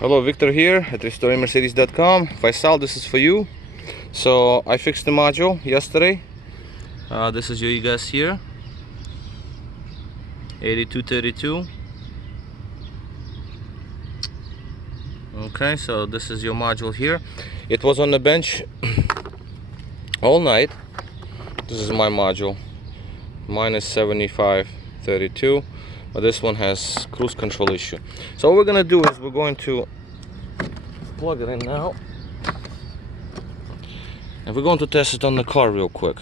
Hello, Victor here at restoringmercedes.com. Faysal, this is for you. So I fixed the module yesterday. This is your Egas here, 8232. Okay, so this is your module here. It was on the bench all night. This is my module. Mine is 7532. But this one has cruise control issue. So what we're gonna do is we're going to plug it in now, and we're going to test it on the car real quick,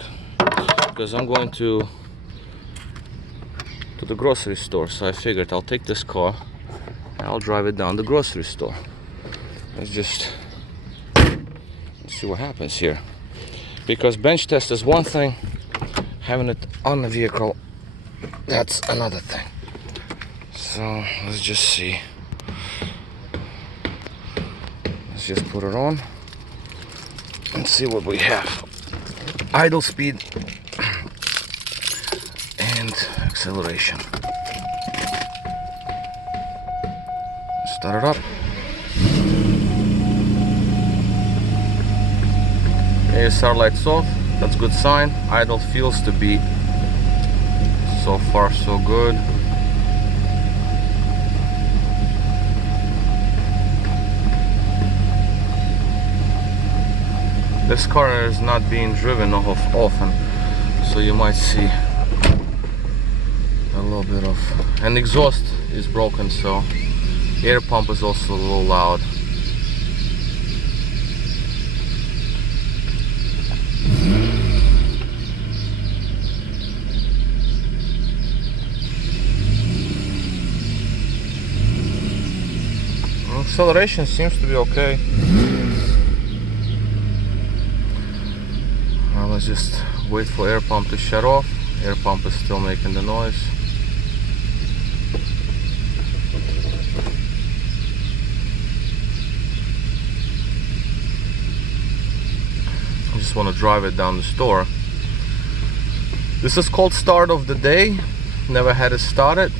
because I'm going to the grocery store. So I figured I'll take this car and I'll drive it down the grocery store. Let's see what happens here, because bench test is one thing, having it on the vehicle, that's another thing. So let's just see. Let's just put it on and see what we have. Idle speed and acceleration. Start it up. ASR lights off. That's a good sign. Idle feels to be so far so good. This car is not being driven often, so you might see a little bit of, and exhaust is broken, so air pump is also a little loud. Acceleration seems to be okay. Let's just wait for air pump to shut off. Air pump is still making the noise. I just want to drive it down the store. This is called start of the day. Never had it started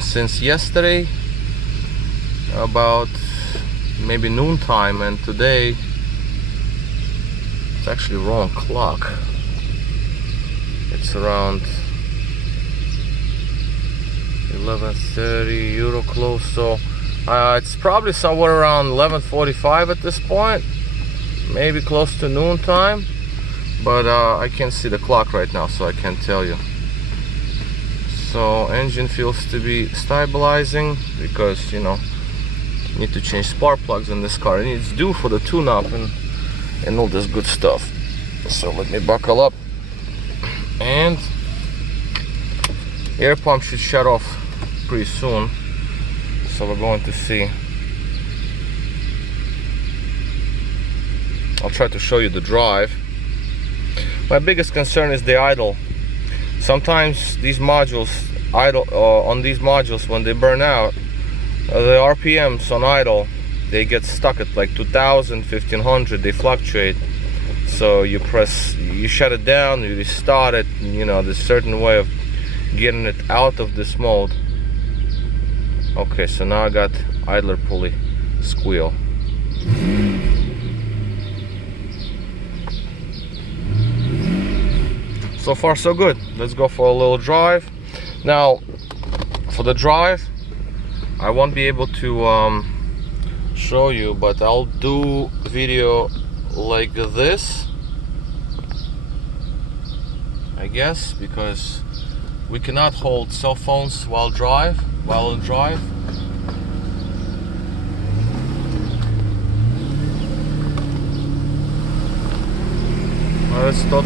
since yesterday, about maybe noontime, and today it's actually wrong clock. It's around 11:30 Euro close, so it's probably somewhere around 11:45 at this point, maybe close to noon time, but I can't see the clock right now, so I can't tell you. So engine feels to be stabilizing, because you need to change spark plugs in this car. It needs due for the tune-up and all this good stuff. So let me buckle up, and air pump should shut off pretty soon, so we're going to see. I'll try to show you the drive. My biggest concern is the idle. Sometimes these modules idle, on these modules, when they burn out, the RPMs on idle, they get stuck at like 2000, 1500, they fluctuate. So you shut it down, you restart it, there's a certain way of getting it out of this mode. Okay, so now I got idler pulley squeal. So far so good. Let's go for a little drive. Now, for the drive, I won't be able to show you, but I'll do video like this, I guess, because we cannot hold cell phones while in drive. Let's stop.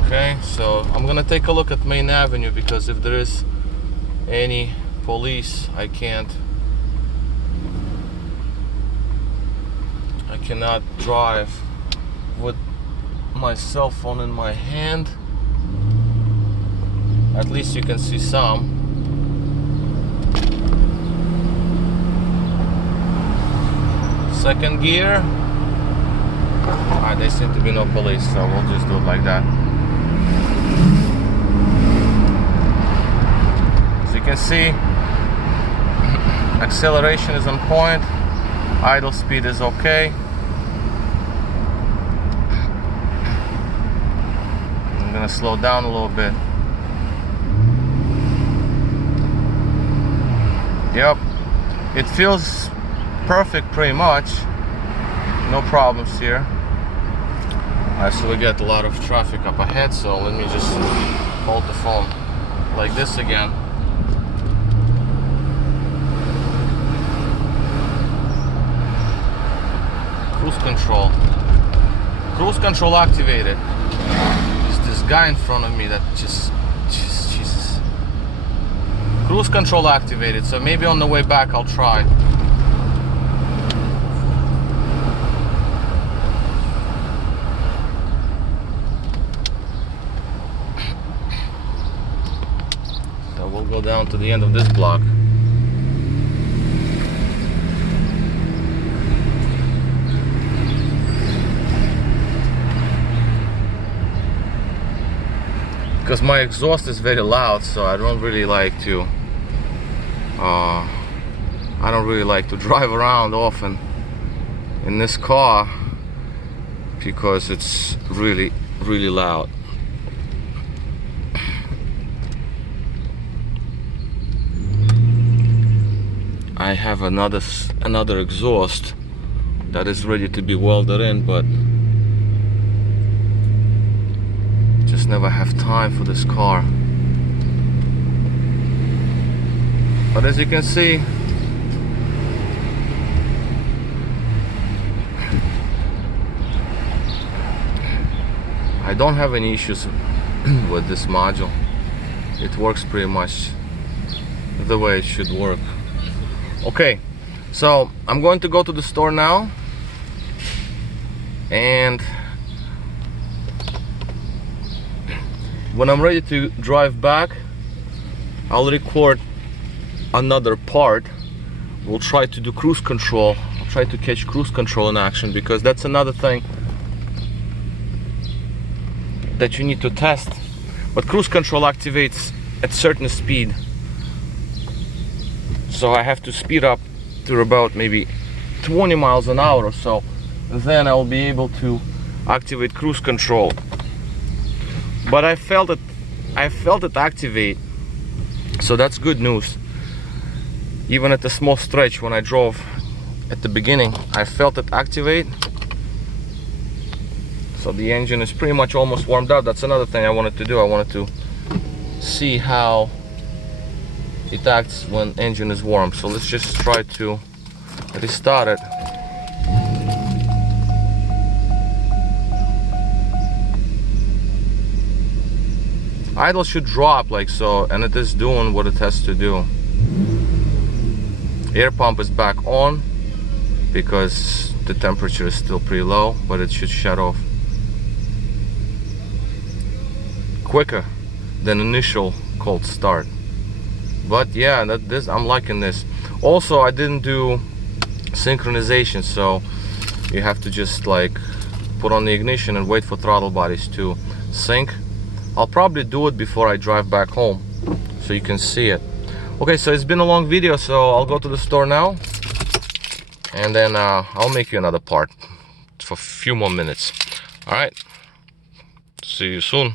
Okay, so I'm gonna take a look at Main Avenue, because if there is any police, I cannot drive with my cell phone in my hand. At least you can see some. Second gear. There seem to be no police, so we'll just do it like that. As you can see, Acceleration is on point. Idle speed is okay. I'm gonna slow down a little bit. Yep, it feels perfect pretty much. No problems here. I still get a lot of traffic up ahead, so let me just hold the phone like this again. Cruise control. Cruise control activated. There's this guy in front of me that just Jesus. Cruise control activated, so maybe on the way back I'll try. So we'll go down to the end of this block. Because my exhaust is very loud, so I don't really like to drive around often in this car because it's really loud. I have another exhaust that is ready to be welded in, but just never have time for this car. But as you can see, I don't have any issues with this module. It works pretty much the way it should work. Okay, so I'm going to go to the store now, and when I'm ready to drive back, I'll record another part. We'll try to do cruise control. I'll try to catch cruise control in action, because that's another thing that you need to test. But cruise control activates at certain speed, so I have to speed up to about maybe 20 miles an hour or so, and then I'll be able to activate cruise control. But I felt it activate, so that's good news. Even at the small stretch when I drove at the beginning, I felt it activate. So the engine is pretty much almost warmed up. That's another thing I wanted to do. I wanted to see how it acts when engine is warm. So let's just try to restart it. Idle should drop like so, and it is doing what it has to do. Air pump is back on because the temperature is still pretty low, but it should shut off quicker than initial cold start. But yeah, I'm liking this. Also, I didn't do synchronization, so you have to just like put on the ignition and wait for throttle bodies to sync. I'll probably do it before I drive back home so you can see it. Okay, so it's been a long video, so I'll go to the store now, and then I'll make you another part for a few more minutes. All right, see you soon.